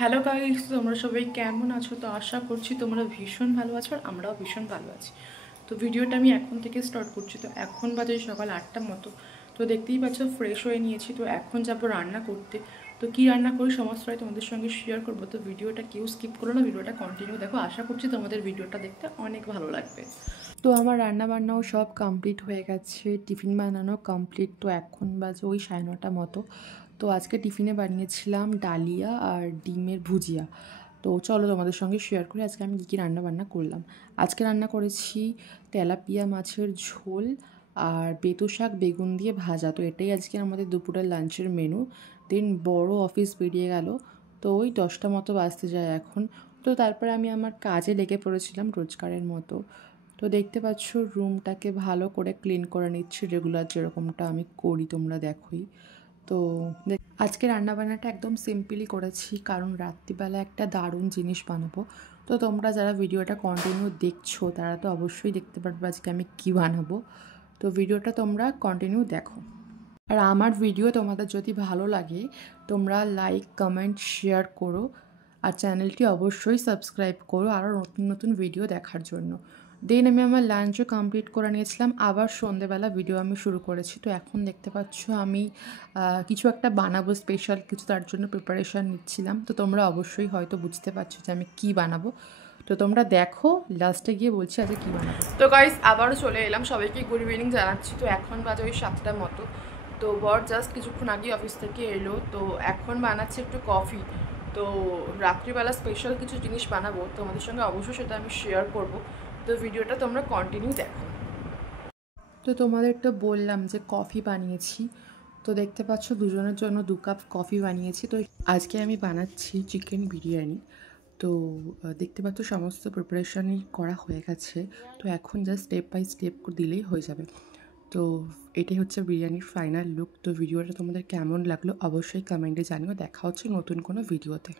Hello guys, তোমরা সবাই কেমন আছো? তো আশা করছি তোমরা ভীষণ ভালো আছো আর আমরাও ভীষণ ভালো আছি। তো ভিডিওটা আমি এখন থেকে স্টার্ট করছি। তো এখন বাজে সকাল 8টার মতো। তো দেখতেই পাচ্ছ ফ্রেশ হয়ে নিয়েছি। তো এখন যাবো রান্না করতে। তো কী রান্না করি সমস্তটাই তোমাদের সঙ্গে শেয়ার করবো। তো ভিডিওটা কেউ স্কিপ করো না, ভিডিওটা কন্টিনিউ দেখো। আশা করছি তোমাদের ভিডিওটা দেখতে অনেক ভালো লাগবে। তো আমার রান্না বান্নাও সব কমপ্লিট হয়ে গেছে, টিফিন বানানো কমপ্লিট। তো এখন বাজে ওই 9:30 মতো। তো আজকে টিফিনে বানিয়েছিলাম ডালিয়া আর ডিমের ভুজিয়া। তো চলো তোমাদের সঙ্গে শেয়ার করি আজকে আমি কী রান্না বান্না করলাম। আজকে রান্না করেছি তেলাপিয়া মাছের ঝোল আর বেতো শাক বেগুন দিয়ে ভাজা। তো এটাই আজকে আমাদের দুপুরের লাঞ্চের মেনু। দেন বড় অফিস বেরিয়ে গেল। তো ওই 10টা মতো বাজতে যায় এখন। তো তারপরে আমি আমার কাজে লেগে পড়েছিলাম রোজকারের মতো। তো দেখতে পাচ্ছ রুমটাকে ভালো করে ক্লিন করে নিচ্ছি, রেগুলার যেরকমটা আমি করি, তোমরা দেখোই। তো আজকে রান্নাবান্নাটা একদম সিম্পলই করেছি, কারণ রাত্রিবেলা একটা দারুণ জিনিস বানাবো। তো তোমরা যারা ভিডিওটা কন্টিনিউ দেখছো তারা তো অবশ্যই দেখতে পারবে আজকে আমি কী বানাবো। তো ভিডিওটা তোমরা কন্টিনিউ দেখো। আর আমার ভিডিও তোমাদের যদি ভালো লাগে তোমরা লাইক কমেন্ট শেয়ার করো, আর চ্যানেলটি অবশ্যই সাবস্ক্রাইব করো আরও নতুন নতুন ভিডিও দেখার জন্য। দেন আমি আমার লাঞ্চও কমপ্লিট করে নিয়েছিলাম, আবার সন্ধেবেলা ভিডিও আমি শুরু করেছি। তো এখন দেখতে পাচ্ছ আমি কিছু একটা বানাবো স্পেশাল কিছু, তার জন্য প্রিপারেশান নিচ্ছিলাম। তো তোমরা অবশ্যই হয়তো বুঝতে পারছো যে আমি কী বানাবো। তো তোমরা দেখো, লাস্টে গিয়ে বলছি আজকে কী বানাবো। তো গাইস আবারও চলে এলাম, সবাইকে গুড ইভিনিং জানাচ্ছি। তো এখন বাজে ওই 7টার মতো। তো বর জাস্ট কিছুক্ষণ আগে অফিস থেকে এলো। তো এখন বানাচ্ছে একটু কফি। তো রাত্রিবেলা স্পেশাল কিছু জিনিস বানাবো, তোমাদের সঙ্গে অবশ্যই সেটা আমি শেয়ার করব। তো ভিডিওটা তোমরা কন্টিনিউ দেখো। তো তোমাদের তো বললাম যে কফি বানিয়েছি। তো দেখতে পাচ্ছ দুজনের জন্য 2 কাপ কফি বানিয়েছি। তো আজকে আমি বানাচ্ছি চিকেন বিরিয়ানি। তো দেখতে পাচ্ছ সমস্ত প্রিপারেশানই করা হয়ে গেছে। তো এখন জাস্ট স্টেপ বাই স্টেপ দিলেই হয়ে যাবে। তো এটাই হচ্ছে বিরিয়ানির ফাইনাল লুক। তো ভিডিওটা তোমাদের কেমন লাগলো অবশ্যই কমেন্টে জানিও। দেখা হচ্ছে নতুন কোনো ভিডিওতে।